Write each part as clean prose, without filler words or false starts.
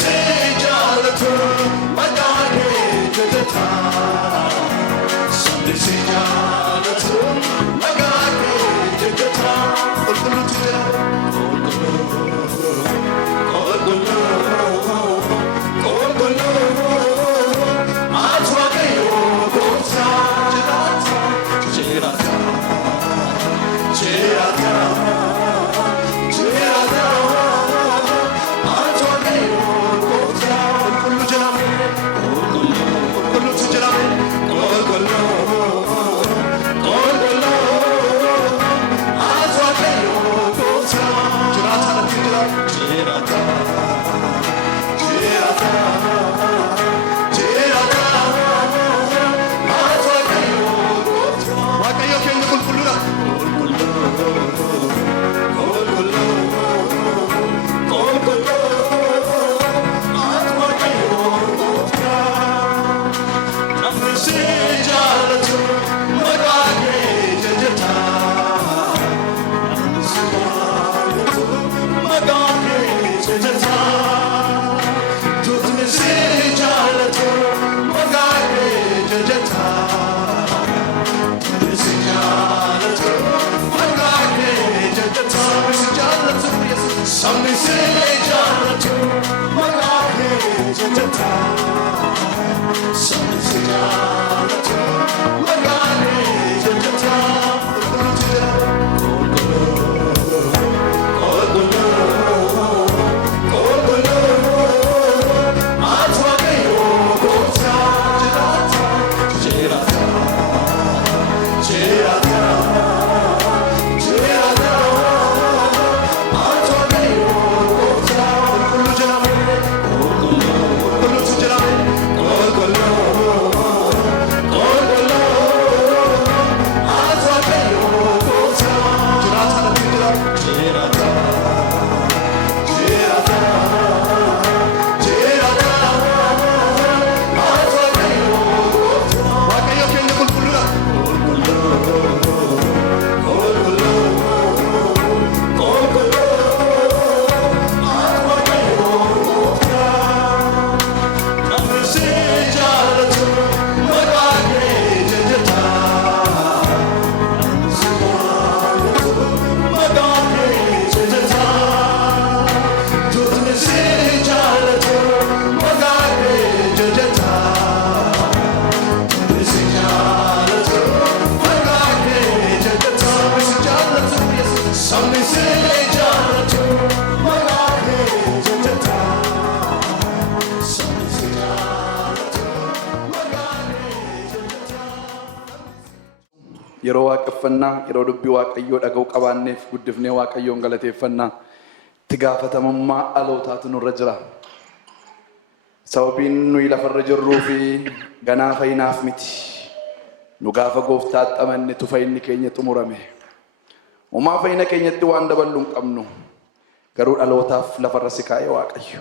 se jaalatu maqaake jajata sabni se jaalatu maqaake jajata qulqulluutu jira Something say jaalatu maqaake jajata Something say jaalatu maqaake jajata yeroo waaqeffannaa yeroo dubbii waaqayyoo dhaga'uu qabaanneef guddifnee waaqayyoon galateeffannaa itti gaafatamummaa dhalootaatu nurra jira. Sababiin nuyi lafarra jirruu fi ganaa fayyinaaf miti. Nu gaafa gooftaatti amanne tufayinni keenya xumurame. Uumaa fayyina keenyatti waan daballu hin qabnu. Garuu dhalootaaf lafarra si kaa'e waaqayyo.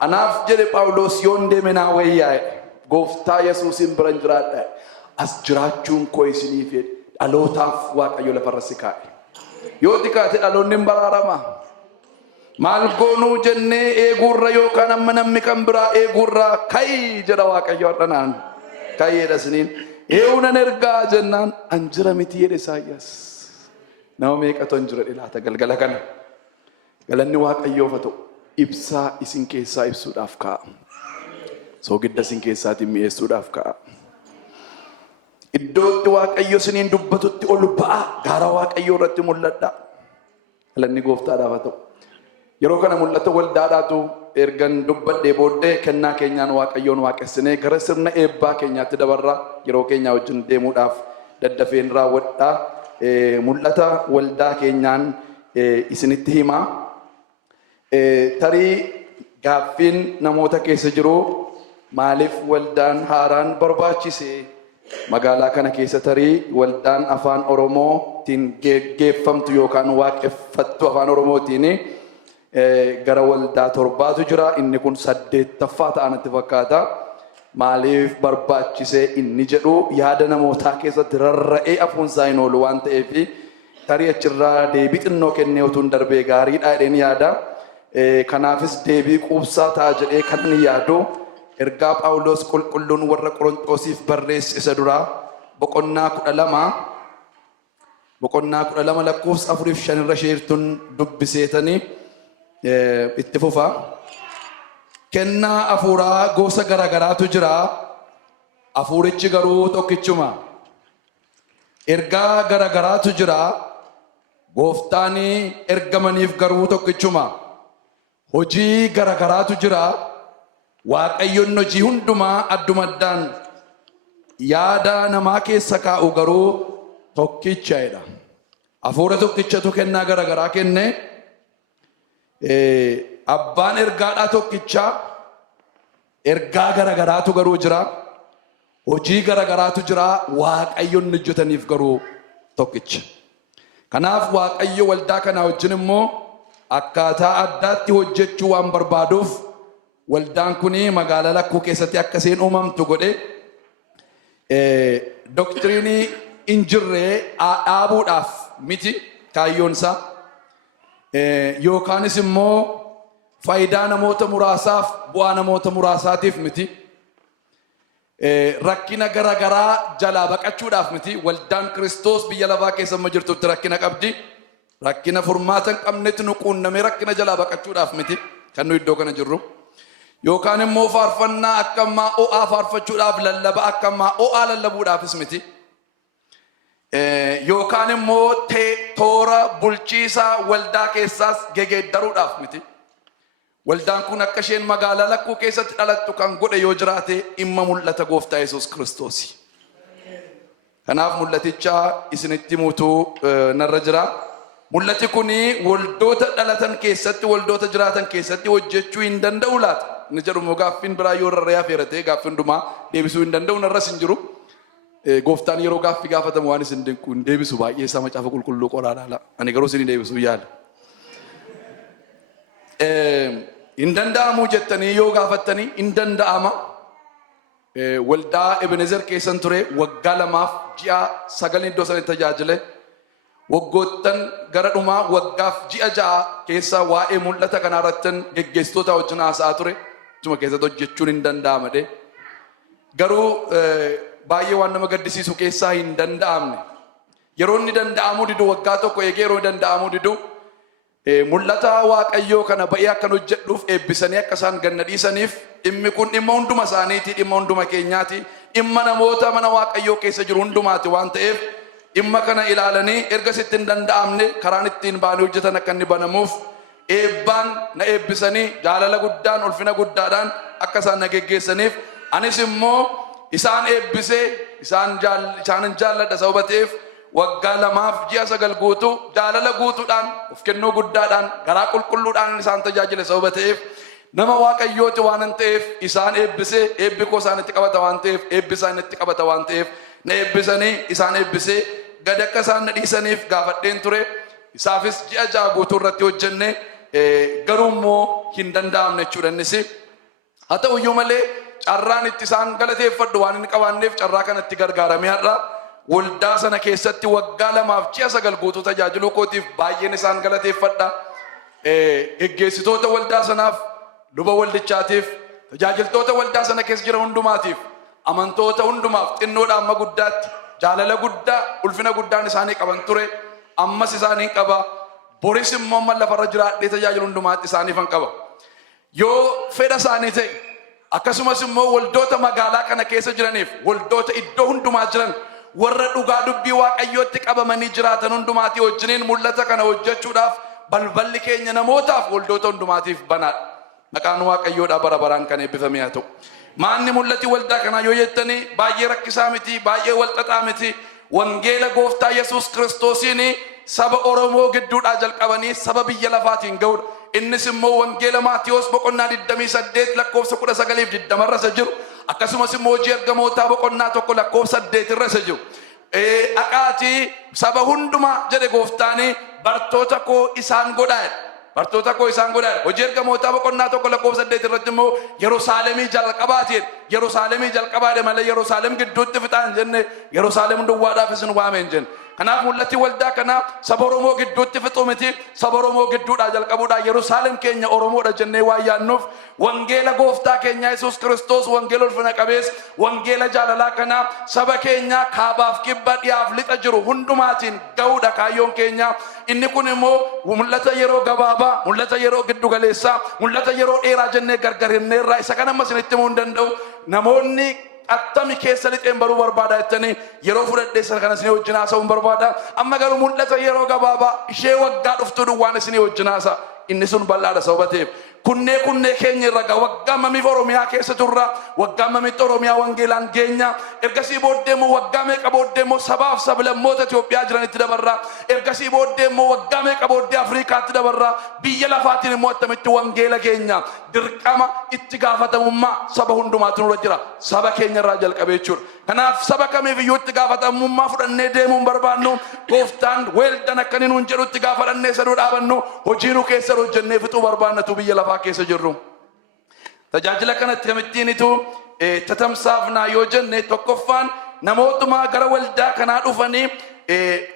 Anaaf jedhe Phaawulos yoon deeme naa wayyaa'e gooftaa Yesuusin bira jiraadha. As jiraachuun koo isiniif dhalootaaf waaqayyo lafarra si kaa'e. Yoo xiqqaate dhaloonni hin baraarama. Maal goonuu jennee eeguurra yookaan amma namni kan biraa eeguurra ka'i jedha waaqayyo har'anaan. Ka'i jedha isiniin. Eewunan ergaa jennaan an jira miti jedhe Isaayyaas. Nama meeqatu an jira dhilaata galgala kana. Galanni waaqayyoof haa ta'u ibsaa isin keessaa ibsuudhaaf ka'a. Soogidda isin keessaatiin mi'eessuudhaaf ka'a. Iddootti waaqayyo isiniin dubbatutti ol ba'a. Gaara waaqayyoo irratti mul'adha. Galanni gooftaadhaaf haa ta'u. Yeroo kana mul'ata waldaadhaatu ergan dubbadhee booddee kennaa keenyaan waaqayyoon waaqessinee gara sirna eebbaa keenyaatti dabarra yeroo keenyaa wajjin deemuudhaaf daddafeen raawwadhaa. Mul'ata waldaa keenyaan isinitti himaa. Tarii gaaffiin namoota keessa jiru maaliif waldaan haaraan barbaachise? Magaalaa kana keessa tarii waldaan afaan Oromootiin geggeeffamtu yookaan waaqeffattu afaan Oromootiin gara waldaa torbaatu jira. Inni kun 8ffaa ta'anitti fakkaata. Maaliif barbaachise inni jedhu yaada namootaa keessatti rarra'ee afuunsaa hin oolu waan ta'eef tarii achirraa deebii xinnoo kennee utuun darbee gaariidha jedheen yaada. kanaafis deebii quubsaa ta'a jedhee kan inni yaadu ergaa Phaawulos qulqulluun warra Qorontosiif barreesse isa duraa boqonnaa 12 lakkoofsa 4-5 irra sheertuun dubbiseetanii itti fufa. Kennaa hafuuraa gosa garagaraatu jira. Hafuurichi garuu tokkichuma. Ergaa garagaraatu jira. Gooftaan ergamaniif garuu tokkichuma. Hojii garagaraatu jira. Waaqayyoon hojii hundumaa addumaddaan yaada namaa keessa kaa'u garuu tokkichaadha. Hafuura tokkichatu kennaa garagaraa kenne. Abbaan ergaadhaa tokkicha. Ergaa garagaraatu garuu jira. Hojii garagaraatu jira. Waaqayyoon hojjetaniif garuu tokkicha. Kanaaf Waaqayyo waldaa kana wajjin immoo akkaataa addaatti hojjechuu waan barbaaduuf waldaan kuni magaalaa lakkuu keessatti akka isheen uumamtu godhe doktiriinii hin jirre dhaabuudhaaf miti kaayyoonsaa yookaanis immoo faayidaa namoota muraasaaf bu'aa namoota muraasaatiif miti rakkina garagaraa jalaa baqachuudhaaf miti. Waldaan Kiristoos biyya lafaa keessa amma jirtutti rakkina qabdi. Rakkina furmaata hin qabnetti nu quunnamee rakkina jalaa baqachuudhaaf miti kan nu iddoo kana jirru. Yookaan immoo faarfannaa akka ammaa o'aa faarfachuudhaaf lallaba akka ammaa o'aa lallabuudhaafis miti. Yookaan immoo toora bulchiisaa waldaa keessaas gegeeddaruudhaaf miti. Waldaan kun akka isheen magaalaa lakkuu keessatti dhalattu kan godhe yoo jiraate dhimma mul'ata Gooftaa Yesuus Kiristoosi. Kanaaf mul'aticha isinitti himuutu narra jira. Mul'ati kuni waldoota dhalatan keessatti waldoota jiraatan keessatti hojjechuu hin danda'u laata? Inni jedhamu gaaffiin biraa yoo rarra'ee feeratee gaaffiin hundumaa deebisuu hin danda'u narras hin jiru. Gooftaan yeroo gaaffii gaafatamu waan isin dinqu hin deebisu baay'ee isaa macaafa qulqulluu qoraadhaala. Ani garuu isin deebisuu yaala. Hin danda'amu jettanii yoo gaafattanii hin danda'ama. Waldaa Ebenezer keessan ture waggaa 2.9 iddoo sanatti tajaajile. Waggoottan gara dhumaa waggaaf 6 keessa waa'ee mul'ata kanaa irratti geggeessitoota wajjin haasa'aa ture. Achuma keessatti hojjechuun hin danda'ama. Garuu baay'ee waan nama gaddisiisu keessaa hin danda'amne. Yeroo inni danda'amuu didu waggaa tokko eegee yeroo danda'amuu didu mul'ata Waaqayyoo kana ba'ee akkan hojjedhuuf eebbisanii akka isaan ganna dhiisaniif dhimmi kun dhimma hunduma isaaniiti, dhimma hunduma keenyaati, dhimma namoota mana Waaqayyoo keessa jiru hundumaati waan ta'eef dhimma kana ilaalanii erga sitti hin danda'amne karaan ittiin baanii hojjetan akka inni banamuuf eebbaan na eebbisanii jaalala guddaan ulfina guddaadhaan akka isaan na geggeessaniif anis immoo isaan eebbisee isaanin jaalladha sababa ta'eef waggaa 2.9 guutuu jaalala guutuudhaan of kennuu guddaadhaan garaa qulqulluudhaan isaan tajaajile sababa ta'eef nama Waaqayyooti waan ta'eef isaan eebbisee eebbi koo isaanitti qabata waan ta'eef eebbi isaanitti qabata waan ta'eef na eebbisanii isaan eebbisee gad akka isaan na dhiisaniif gaafadheen ture. Isaafis 6 guutuu irratti hojjenne garuu immoo hin danda'amne jechuudha innis. Haa ta'uyyuu malee carraan itti isaan galateeffadhu waan hin qabaanneef carraa kanatti gargaaramee har'a waldaa sana keessatti waggaa 2.9 guutuu tajaajiluu kootiif baay'een isaan galateeffadha. Geggeessitoota waldaa sanaaf, luba waldichaatiif, tajaajiltoota waldaa sana keessa jiran hundumaatiif, amantoota hundumaaf xinnoodhaa amma guddaatti jaalala guddaa, ulfina guddaan isaanii qaban ture. Ammas isaanii qaba. Boris immoo amma lafarra jiraadhee tajaajilu hundumaatti isaaniifan qaba. Yoo fedha isaanii ta'e akkasumas immoo waldoota magaalaa kana keessa jiraniif, waldoota iddoo hundumaa jiran warra dhugaa dubbii Waaqayyootti qabamanii jiraatan hundumaatii wajjiniin mul'ata kana hojjechuudhaaf balballi keenya namootaaf waldoota hundumaatiif banaadha. Maqaan Waaqayyoodhaa bara baraan kan eebbifame haa ta'u. Maanni mul'ati waldaa kanaa yoo jettanii baay'ee rakkisaa miti, baay'ee walxaxaa miti. Wangeela Gooftaa Yesuus Kiristoosiin saba Oromoo gidduudhaa jalqabanii saba biyya lafaatiin ga'uudha. Innis immoo wangeela Maatiyos boqonnaa 28 lakkoofsa 19-20 irra isa jiru. Akkasumas immoo hojii ergamootaa boqonnaa 1 lakkoofsa 8 irra isa jiru. Dhaqaatii saba hundumaa jedhe Gooftaan bartoota koo isaan godhaa. Bartoota koo isaan godhaa. Hojii ergamootaa boqonnaa 1 lakkoofsa 8 irratti immoo Yerusaalemii jalqabaatiin Yerusaalemii jalqabaadhe malee Yerusaalem gidduutti fixaan jenne Yerusaalem duwwaadhaaf isin waameen jenne. Kanaaf mul'atti waldaa kana saba Oromoo gidduutti fixu miti, saba Oromoo gidduudhaa jalqabuudhaa Yerusaalem keenya Oromoodha jennee waa yaannuuf wangeela gooftaa keenya Yesuus Kiristoos wangeela ulfina qabeessa wangeela jaalalaa kana saba keenya kaabaaf kibba dhiyaaf lixa jiru hundumaatiin ga'uudha kaayyoon keenya. Inni kun immoo mul'ata yeroo gabaabaa, mul'ata yeroo giddu galeessaa, mul'ata yeroo dheeraa jennee gargarinneerraa isa kana amma isinitti himuu hin danda'u. Namoonni attami keessa lixeen baruu barbaada jettanii yeroo fudhadhee sana kana isinii wajjin haasa'uun barbaada. Amma garuu mul'ata yeroo gabaabaa ishee waggaa dhuftuu duwwaan isinii wajjin haasa'a. Inni sun bal'aadha sababa ta'eef. Kunnee keenya irra waggaa mamiif Oromiyaa keessa turra, waggaa mamitti Oromiyaa wangeelaan geenya. Ergasii booddee immoo waggaa meeqa booddee immoo sabaaf sablammoota Itoophiyaa jiranitti dabarra. Ergasii booddee immoo waggaa meeqa booddee Afriikaatti dabarra. Biyya lafaatiin immoo attamitti wangeela keenya dirqama itti gaafatamummaa saba hundumaatiin irra jira. Saba keenya irraa jalqabee jechuudha. Kanaaf saba kamiif iyyuu itti gaafatamummaa fudhannee deemuun barbaannu gooftaan weeldan akkanii nuun jedhu itti gaafadhannee saduu dhaabannu hojii nu keessa hojjennee fixuu barbaannatu biyya lafaa keessa jirru. Tajaajila kanatti kamittiinitu tatamsaafnaa yoo jenne tokkoffaan namootuma gara waldaa kanaa dhufanii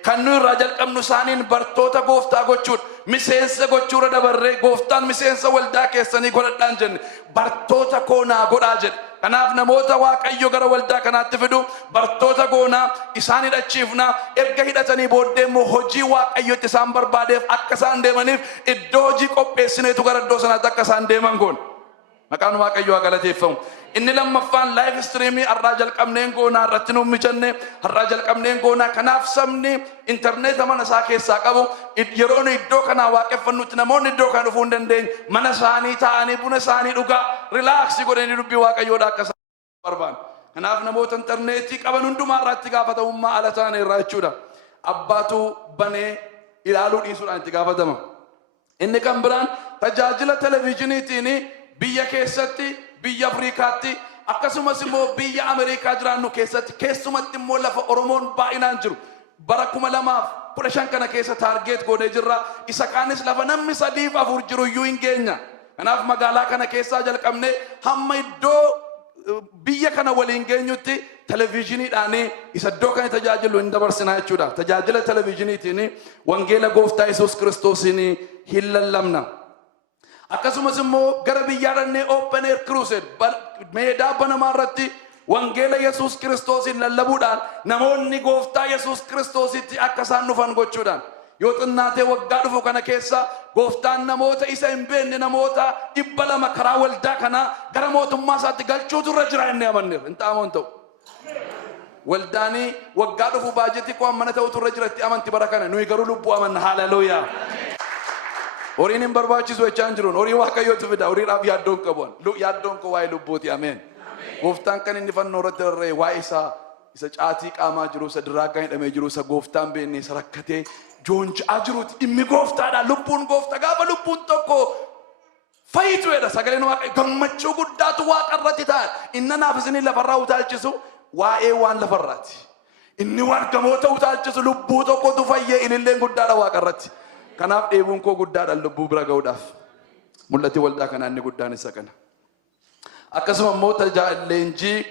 kan nu irraa jalqabnu isaaniin bartoota gooftaa gochuudha. Miseensa gochuudha dabarree gooftaan miseensa waldaa keessanii godhadhaan jenne bartoota koonaa godhaa jedhe. Kanaaf namoota Waaqayyo gara waldaa kanaatti fidu bartoota goonaa isaan hidhachiifnaa erga hidhatanii booddee immoo hojii Waaqayyotti isaan barbaadeef akka isaan deemaniif iddoo hojii qopheessineetu gara iddoo sanaatti akka isaan deeman goona. Maqaan Waaqayyoo galateeffamu. Inni lammaffaan live streamii har'aa jalqabneen goonaa irratti nu mijanne har'aa jalqabneen goonaa. Kanaaf sabni interneeta mana isaa keessaa qabu yeroo iddoo kanaa waaqeffannutti namoonni iddoo kana dhufuu hin dandeenye mana isaanii taa'anii buna isaanii dhugaa rilaaksii godhanii dubbii Waaqayyoodhaa akka isaan barbaadu. Kanaaf namoota interneetii qaban hundumaa irratti gaafatamummaa ala ta'an irraa jechuudha. Abbaatu banee ilaaluu dhiisuudhaan itti gaafatama. Inni kan biraan tajaajila televezyiiniitiin biyya keessatti biyya Afriikaatti akkasumas immoo biyya Ameerikaa jiraannu keessatti keessumatti immoo lafa Oromoon baay'inaan jiru bara 2015 kana keessa taargeet goonee jirra. Isa kaanis lafa namni 3-4 jiru iyyuu hin geenya. Kanaaf magaalaa kana keessaa jalqabnee hamma iddoo biyya kana waliin geenyutti televezyiiniidhaan isa iddoo kana tajaajilu hin dabarsinaa jechuudha. Tajaajila televezyiiniitiin wangeela gooftaa Yesuus Kiristoosiin hin lallabna. Akkasumas immoo gara biyyaa dhannee open air crusade meedaa banamaa irratti wangeela Yesuus Kiristoosiin lallabuudhaan namoonni gooftaa Yesuus Kiristoositti akka isaan dhufan gochuudhaan yoo xinnaatee waggaa dhufu kana keessa gooftaan namoota isa hin beekne namoota 200 karaa waldaa kanaa gara mootummaa isaatti galchuutu irra jira inni amanneera. Hin ta'amoon ta'u waldaanii waggaa dhufu baajetii koo mana ta'utu irra jira itti amanti bara kana nuyi garuu lubbuu amanna. Haaleluyyaa. Horiin hin barbaachisu jechaan jiruun horii Waaqayyootu fida horiidhaaf yaaddoon qabuun yaaddoon koo waa'ee lubbuuti. Ameen. Gooftaan kan inni fannoo irratti irree waa'ee isa caatii qaamaa jiru isa diraagaa hidhamee jiru isa gooftaan beekne isa rakkatee joonja'aa jiruuti dhimmi gooftaadha. Lubbuun gooftaa gaafa lubbuun tokko fayyitu jedha sagaleen Waaqayyo gammachuu guddaatu Waaqa irratti ta'a. Inni naaf isinii lafarraa utaalchisu waa'ee waan lafarraati. Inni waan gamoota utaalchisu lubbuu tokkotu fayyee ililleen guddaadha Waaqa irratti. Kanaaf dheebuun koo guddaadhaan lubbuu bira ga'uudhaaf mul'ati waldaa kanaa inni guddaan isa kana. Akkasuma immoo leenjii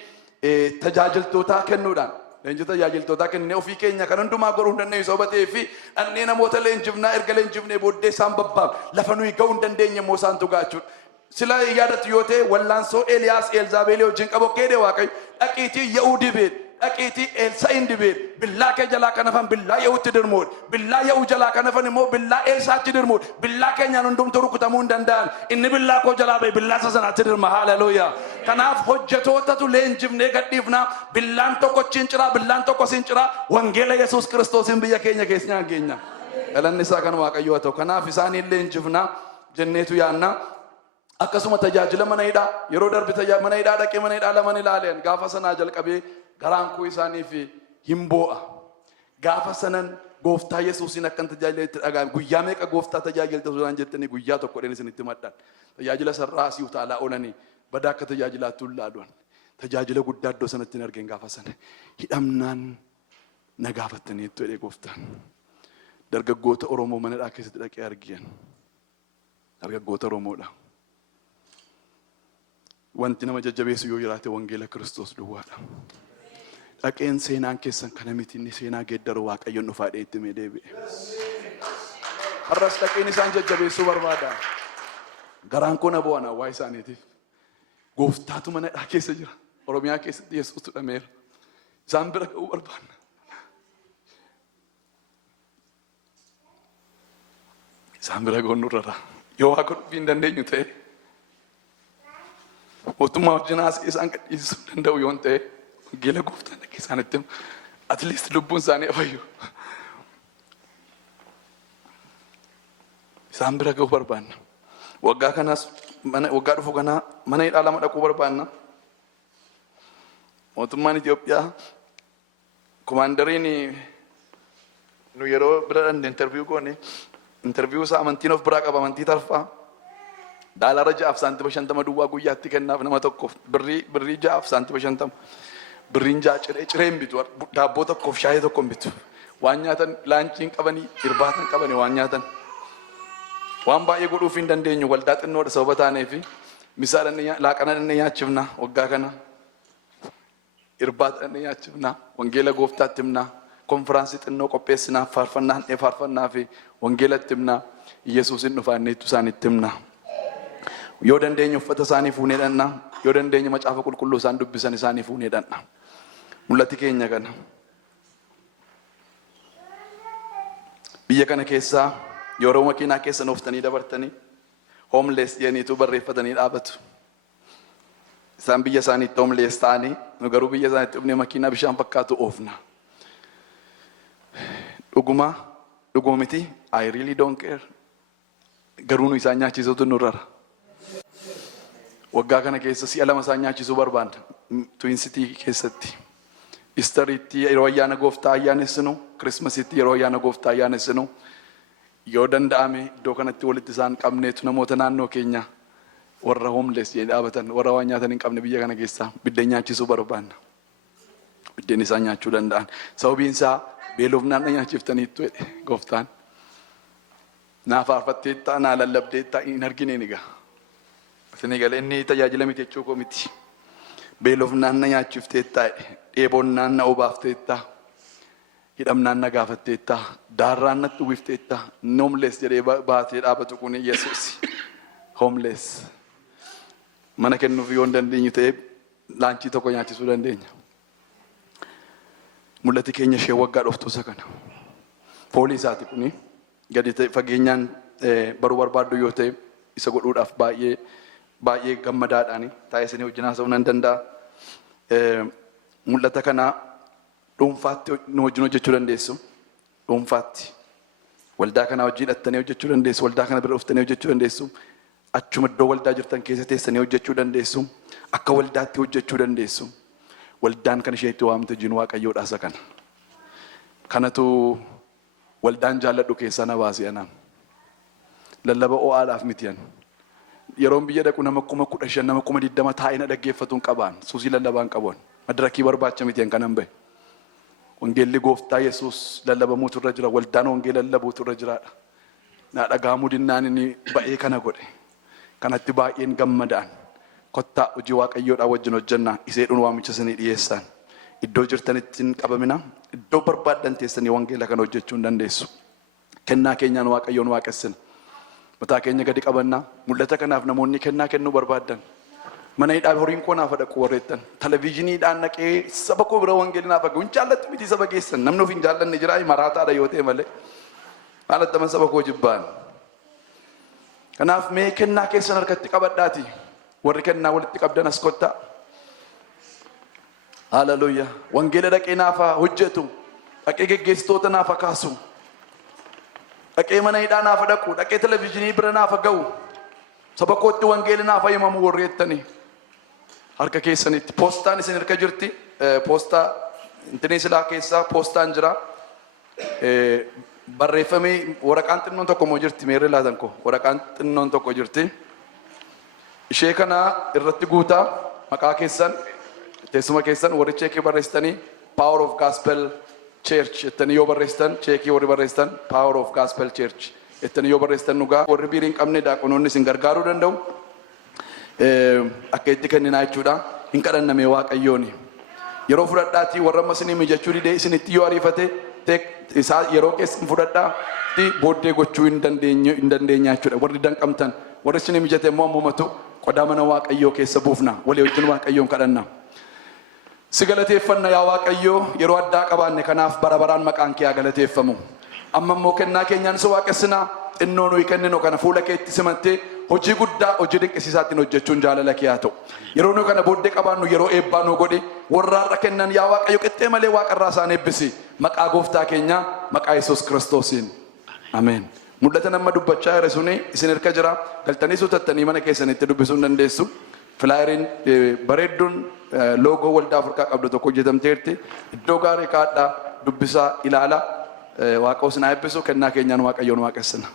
tajaajiltootaa kennuudhaan leenjii tajaajiltootaa kennee ofii keenya kan hundumaa godhuu hin dandeenye sababa ta'eef dhannee namoota leenjifnaa erga leenjifnee booddee isaan babbaaf lafa nuyi ga'uu hin dandeenye immoo isaantu ga'achuudha. Sila yaadatu yoo ta'e wallaansoo Eeliyaas Eelzaabeelii wajjin qabu keedee Waaqayyo dhaqiitii Ya'uu dibeet dhaqiitii Elsaa'iin dibeet billaa kee jalaa kanafan billaa Ya'uutti dirmuudha. Billaa Ya'uu jalaa kanafan immoo billaa Eelsaatti dirmuudha. Billaa keenyaan hundumtuu rukutamuu hin danda'an. Inni billaa koo jalaa ba'e billaa isa sanaatti dirma. Haaleluyyaa. Kanaaf hojjetootatu leenjifnee gadhiifnaa billaan tokko cinciraa billaan tokko sinciraa wangeela Yesuus Kiristoosiin biyya keenya keessaa geenya. Galanni isaa kan Waaqayyoo ta'u. Kanaaf isaaniin leenjifnaa jenneetu yaannaa. Akkasuma tajaajila mana hidhaa yeroo darbe mana hidhaa dhaqee mana hidhaa lama ilaaleen gaafa sanaa jalqabee garaan koo isaaniif hin boo'a. Gaafa sanan gooftaa Yesuusiin akkan tajaajiletti dhaga'ame guyyaa meeqa gooftaa tajaajilta osoo jettanii guyyaa tokko dheeni isinitti maddan. Tajaajila sarraa asii utaalaa oolanii badaa akka tajaajilaatti ulaaluun tajaajila guddaa iddoo sanatti hin argeen gaafa sana hidhamnaan na gaafattanii itti jedhee gooftaan dargaggoota Oromoo mana hidhaa keessatti dhaqee argiyan dargaggoota Oromoodha. wanti nama jajjabeessu yoo jiraate wangeela Kiristoos duwwaadha. Dhaqeen seenaan keessan kana miti inni seenaa geeddaru Waaqayyoon dhufaa dheetti mee deebi'e. Har'as dhaqeen isaan jajjabeessuu barbaada. Garaan koo na bu'ana waa isaaniitiif. Gooftaatu mana hidhaa keessa jira. Oromiyaa keessatti Yesuustu dhameera. Isaan bira ga'uu barbaanna. Isaan bira ga'uun nurra. Yoo Waaqa dubbii hin dandeenyu ta'e mootummaa wajjin haasa'ee isaan gadhiisuu danda'u yoon ta'e wangeela gooftaan dhaqee isaanitti at least lubbuun isaanii afayyu. Isaan bira ga'uu barbaanna. Waggaa kanas waggaa dhufu kanaa mana hidhaa lama dhaquu barbaanna. Mootummaan Itoophiyaa komaandariin nu yeroo bira dhandee interviyuu goone interviyuu isaa amantiin of biraa qaba amantii tarfaa. Daalara 6 saantima 50 duwwaa guyyaatti kennaaf nama tokkoof birrii 6 saantima 50 birriin 6 ciree hin bitu daabboo tokkoof shaayii tokko hin bitu waan nyaatan laanchiin qabanii irbaatan qabanii waan nyaatan waan baay'ee godhuuf hin dandeenyu waldaa xinnoodha sababa taaneefi misaa laaqana dhannee nyaachifna waggaa kana irbaata dhannee nyaachifna wangeela gooftaatti himna konfiraansii xinnoo qopheessinaa faarfannaa fi wangeelatti himna Yesuusin dhufaanneettu isaanitti himna. Yoo dandeenya uffata isaanii fuunee dhanna yoo dandeenya macaafa qulqulluu isaan dubbisan isaanii fuunee dhanna. Mul'ati keenya kana biyya kana keessaa yeroo makiinaa keessa nooftanii dabartanii homeless jedhaniitu barreeffatanii dhaabatu. Isaan biyya isaaniitti homeless ta'anii nu garuu biyya isaaniitti dhufnee makiinaa bishaan fakkaatu oofna. Dhuguma miti I really don't care. Garuu nu isaan nyaachisuutu nurrara. Waggaa kana keessa si'a 2 isaan nyaachisuu barbaanna. Twin City keessatti. Easteritti yeroo ayyaana gooftaa ayyaanessinu, Christmasitti yeroo ayyaana gooftaa ayyaanessinu yoo danda'ame iddoo kanatti walitti isaan qabneetu namoota naannoo keenya warra homeless jedhanii dhaabatan warra waan nyaatan hin qabne biyya kana keessaa biddeen nyaachisuu barbaanna. Biddeen isaan nyaachuu danda'an. Sababiin isaa beelofnaan nyaachiftaniittu jedhe gooftaan. Naa faarfatteettaa naa lallabdeettaa hin argine ni ga'a. Isin egalee inni tajaajila miti jechuu koo miti. Beelofnaan na nyaachifteettaa dheebonnaan na obaafteettaa hidhamnaan na gaafatteettaa daarraan natti uwwifteettaa homeless jedhee baatee dhaabatu kun Yesuus. Homeless. Mana kennuuf yoo hin dandeenyu ta'e laanchii tokko nyaachisuu dandeenya. Mul'ati keenya ishee waggaa dhoftuusa kana. Foolii isaati kuni gadi fageenyaan baruu barbaaddu yoo ta'e isa godhuudhaaf baay'ee gammadaadhaani taa'ee isin wajjin haasa'uu nan danda'a. Mul'ata kana dhuunfaatti nu wajjin hojjechuu dandeessu. Dhuunfaatti waldaa kana wajjin hidhattanii hojjechuu dandeessu. Waldaa kana bira dhuftanii hojjechuu dandeessu. Achuma iddoo waldaa jirtan keessa teessanii hojjechuu dandeessu. Akka waldaatti hojjechuu dandeessu. Waldaan kan isheetti waamte jiin Waaqayyoodhaa isa kana. Kanatu waldaan jaalladhu keessaa na baasee anaan. Lallaba o'aadhaaf mitiyan. Yeroon biyya dhaqu nama 15,000 nama 20,000 taa'ee na dhaggeeffatuun qabaan suusii lallabaan qabuun madarakii barbaacha mitiyan kanan bahe. Wangeelli gooftaa Yesuus lallabamuutu irra jira. Waldaan wangeela lallabuutu irra jiraadha. Na dhagahamuu dinnaan inni ba'ee kana godhe. Kanatti baay'een gammadaan. Kottaa hojii Waaqayyoodhaa wajjin hojjannaa iseedhuun waamicha isinii dhiyeessaan. Iddoo jirtanitti hin qabamina. Iddoo barbaaddan teessanii wangeela kana hojjechuu hin dandeessu. Kennaa keenyaan Waaqayyoon waaqessina. Mataa keenya gadi qabannaa. Mul'ata kanaaf namoonni kennaa kennuu barbaaddan. Mana hidhaa horiin koo naaf dhaqu warreettan. Televiizhiniidhaan naqee saba koo bira wangeelli naaf dhaqu. Hin jaallatti miti saba keessan. Namni of hin jaallanne jira maraataadha yoo ta'e malee. Haalattaman saba koo jibbaan. Kanaaf mee kennaa keessan harkatti qabadhaati. Warri kennaa walitti qabdan as kottaa. Hallelujah. Wangeela dhaqee naaf hojjetu. Dhaqee geggeessitoota naaf kaasu. Dhaqee mana hidhaa naaf dhaqu. Dhaqee televiizhinii bira naaf ga'u. Saba kootti wangeelli naaf himamu warreettanii. Harka keessanitti poostaan isin harka jirti. Poostaa intinii silaa keessaa poostaan jira. Barreeffamee waraqaan xinnoon tokko moo jirti meerre laatan koo waraqaan xinnoon tokko jirti. Ishee kana irratti guutaa maqaa keessan teessuma keessan warri cheekii barreessitanii Power of Gospel Church ettanii yoo barreessitan cheekii warri barreessitan Power of Gospel Church ettanii yoo barreessitan dhugaa warri biiriin qabne daaqonoonni isin gargaaruu danda'u. akka itti kenninaa jechuudha. Hin kadhanname Waaqayyooni. Yeroo fudhadhaatii warra masinii mijachuu didee isinitti yoo ariifate isaa yeroo keessan fudhadhaati booddee gochuu hin dandeenya jechuudha. Warri danqamtan warri isinii mijate immoo ammumatu qodaa mana Waaqayyoo keessa buufna. Walii wajjin Waaqayyoon kadhanna. Si galateeffanna yaa Waaqayyoo yeroo addaa qabaanne kanaaf bara baraan maqaan kee haa galateeffamu. Amma immoo kennaa keenyaan si waaqessinaa xinnoo nuyi kenninu kana fuula keetti simattee hojii guddaa hojii dinqisiisaatiin hojjechuun jaalala kee haa ta'u. Yeroo nu kana booddee qabaannu yeroo eebbaa nu godhe warra har'a kennan yaa Waaqayyo qixxee malee waaqarraa isaan eebbisi. Maqaa gooftaa keenyaa maqaa Yesuus Kiristoosiin. Ameen. Mul'ata nama dubbachaa jira suni isin harka jira. Galtanii suutattanii mana keessanitti dubbisuu hin dandeessu. Filaayiriin bareedduun loogoo waldaa Afrikaa qabdu tokko hojjetamteerti. Iddoo gaarii kaadhaa dubbisaa ilaala. Waaqa isin haa eebbisu kennaa keenyaan Waaqayyoon waaqessina.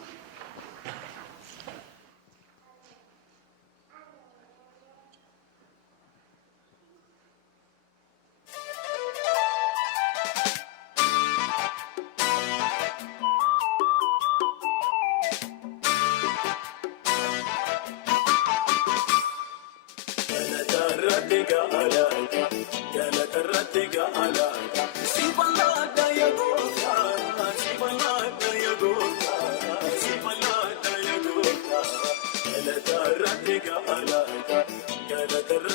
Gala